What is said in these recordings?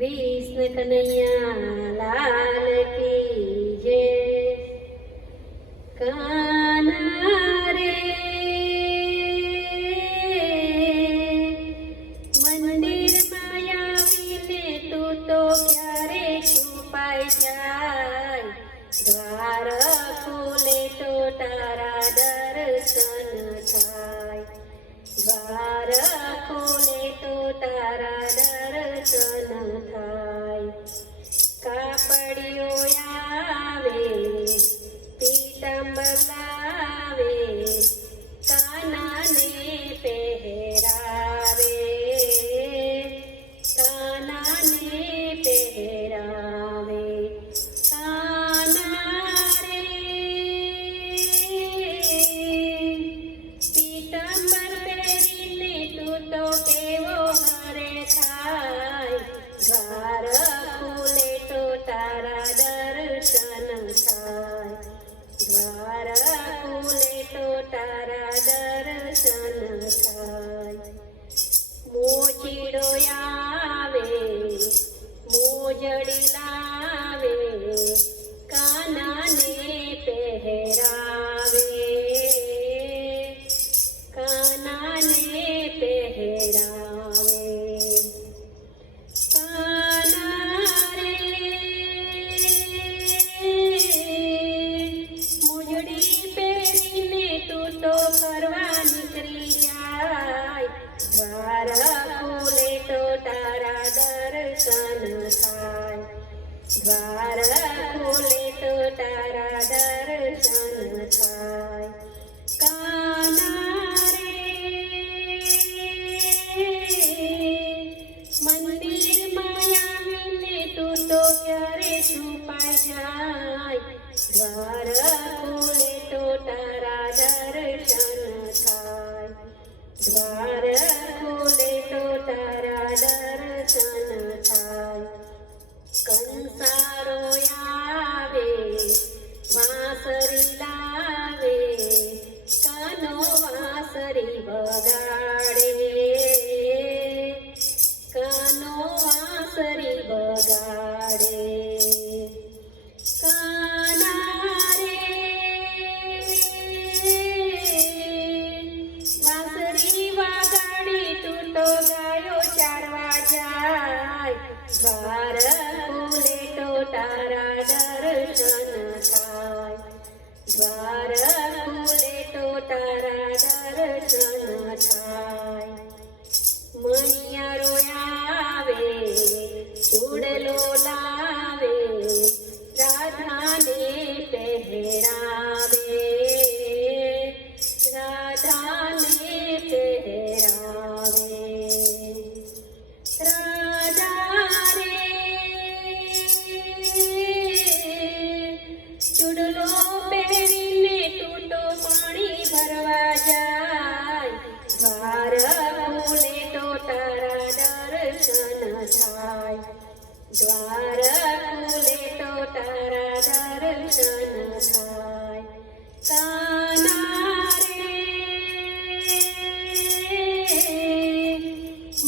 कृष्ण कन्हैया लाल की जय। कान्हा रे मंदिर मायावीने तू तो क्यारे છુપાઈ જાય। દ્વાર ખુલે તો તારા દર્શન થાય। દ્વાર ખુલે તો તારા દર્શન થાય। કાપડિયો આવે પીતાંબર લાવે કાનાને પહેરાવે। કાનાને પહેરાવે। કાના રે પીતાંબર પહેરીને તું તો કેવો હરે થાય। દ્વાર ખુલે તો તારા દર્શન થાય। દ્વાર ખુલે તો તારા દર્શન થાય। મોચીડો આવે મોજડી લાવે કાનાને પહેરાવે। કાનાને પહેરાવે। કાના રે મોજડી પહેરીને તું તો ફરવા નીકળી જાય। દ્વાર ખુલે તો તારા દર્શન થાય। દ્વાર ખુલે તો તારા દર્શન થાય। કાના રે મંદિરમાં આવીને તું તો ક્યારે છુપાઈ જાય। દ્વાર ખુલે તો તારા દર્શન થાય। દ્વાર ખુલે તો તારા દર્શન થાય। કંસારો આવે વાંસરી લાવે કાનો વાંસરી વગાડે। કાનો વાંસરી વગાડે। કાના રે વાંસરી વગાડી તું તો ગાયો ચારવા જાય। દ્વાર ખુલે તો તારા દર્શન થાય। દ્વાર ખુલે તો તારા દર્શન થાય। મણિયારો આવે ચૂડલો લાવે રાધાને પહેરાવે। રાધાને પહેરાવે। રાધા રે ચૂડલો પહેરીને તું તો પાણી ભરવા જાય। દ્વાર ખુલે તો તારા દર્શન થાય। દ્વાર ખુલે તો તારા દર્શન થાય। કાના રે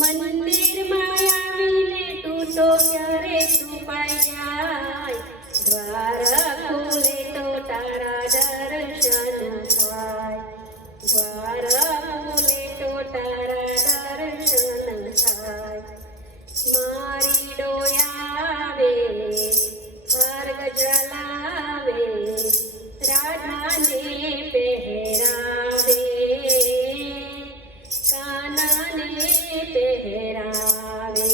મંદિરમાં આવીને તું તો ક્યારે છુપાઈ જાય। દ્વાર ખુલે તો તારા દર્શન થાય। દ્વાર ખુલે તો તારા દર્શન થાય। મારી ડોયાવે હાર ગજરા લાવે રાધાને પહેરાવે। કાનાને પહેરાવે।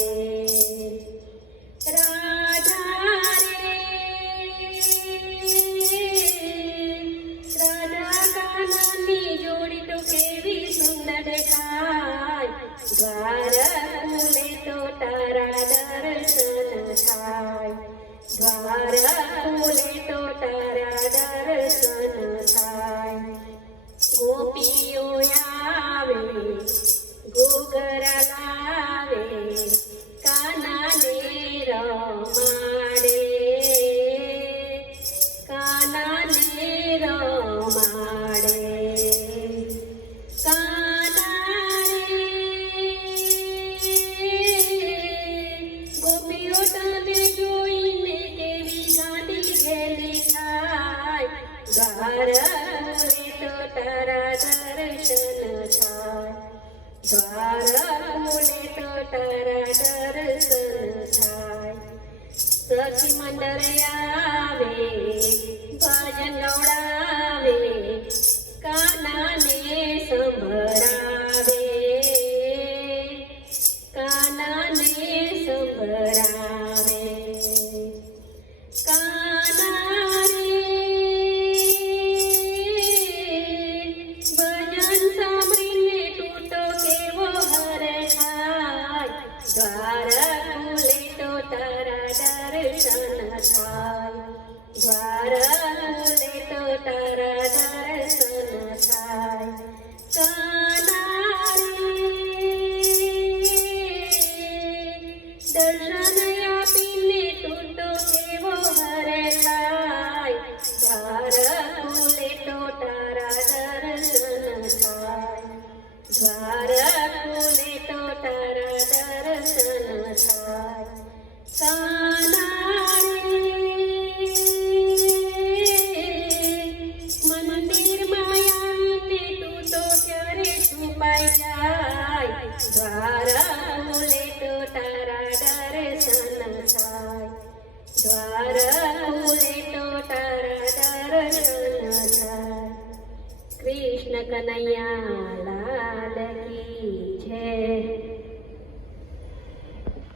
રાધા રે રાધા કાનાની જોડી તો કેવી સુંદર દેખાય। દ્વાર ખુલે તો તારા દર્શન થાય। દ્વાર ખુલે તો તારા દર્શન થાય। ગોપીઓ આવે ઘૂઘરા લાવે કાનાને રમાડે। કાનાને રમાડે। કાના રે ગોપીઓ તારા દર્શન થાય સખી મંડળ આવે ભજન ગવડાવે કાનાને સંભળાવે કાનાને સંભળાવે કાના રે ભજન સાંભળીને તૂટો કેવો હરે થાય દ્વાર ખુલે તો તારા દર્શન થાય દ્વાર ખુલે તો તારા દર્શન થાય કાના રે દર્શન આપીને તૂટો કેવો હરે થાય દ્વાર ખુલે તો તારા દર્શન થાય દ્વાર ખુલે તો તારા દર્શન થાય કાના રે મંદિરમાં આવીને તૂટો ક્યારે છુપાઈ જાય દ્વાર ખુલે તો તારા દર્શન થાય દ્વાર ખુલે તો તારા દર્શન થાય કૃષ્ણ કનૈયા લાલ કી જય